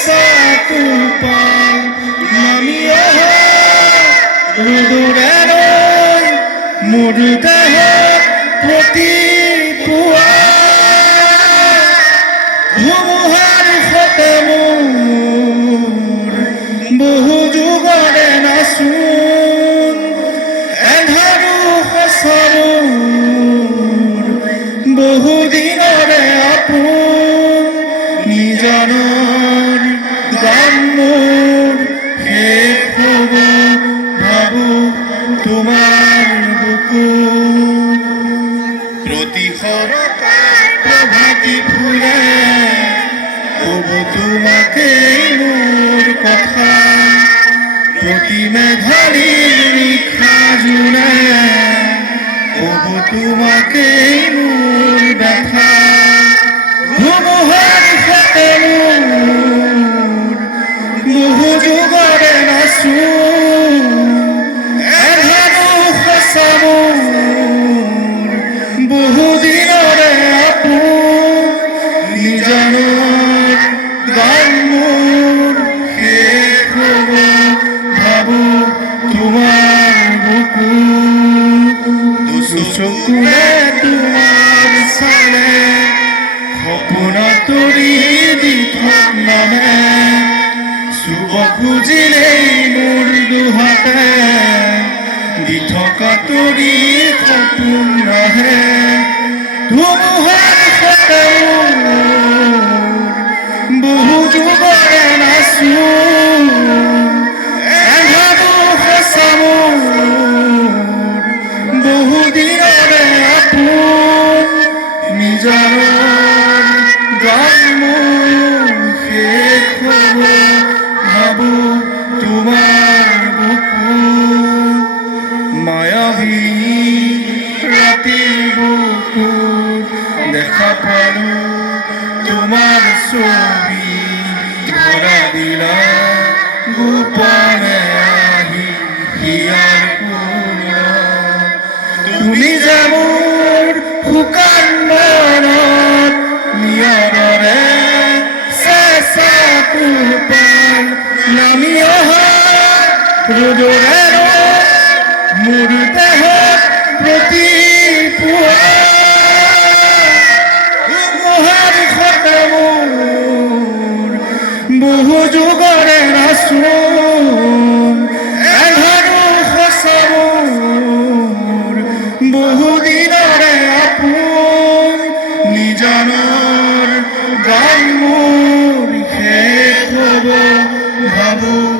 তুপাল নামিয়ে ৰুদুৰেৰ মোৰ দেহ প্ৰতি পুয়া ধুমুহাৰ ফতে মোৰ বহু যুগৰে নাচুন এন্ধাৰু সঁচাবোৰ বহু দিনৰে আপোন নিজনৰ গান মোৰ শেষ হ'ব ভাবো তোমাৰ বুকু প্ৰতিসৰতাৰ প্ৰভাতী ফুলে ক'ব তোমাকেই মোৰ কথা প্ৰতি মেঘালীৰ নিশা জোনে ক'ব তোমাকেই মোৰ ব্যথা ধুমুহাৰ সতে মোৰ বহু যুগৰে নাচোন এন্ধাৰু সঁচা মোৰ বহু দিনৰে আপোন নিজানৰ গান মোৰ শেষ হ'ব ভাবো তোমাৰ বুকু দুচকুৰে তোমাৰ চালে সপোন তৰি দি থক নামে চুব খুজিলেই মোৰ দুহাতে দি থকা তৰি সপোন নাহে ধুমুহাৰ সতে মোৰ বহু যুগৰে নাচোন এন্ধাৰু সঁচা মোৰ বহু দিনৰে আপোন নিজৰ গান মোৰ শেষ হ'ব ভাবো তোমাৰ বুকু মায়াবী ৰাতিৰ বুকুত দেখা পালো তোমাৰ ছবি ধৰা দিলা গোপনে আহি হিয়াৰ কোণত তুমি যে মোৰ শুকান মনত নিয়ৰৰে চেঁচা তুপাল নামি অহা ৰ'দৰে মোৰ দেহত প্ৰতি পুৱা ধুমুহাৰ সতে মোৰ বহু যুগৰে নাচোন এন্ধাৰু সঁচা মোৰ বহু দিনৰে আপোন নিজানৰ গান মোৰ শেষ হ'ব ভাবো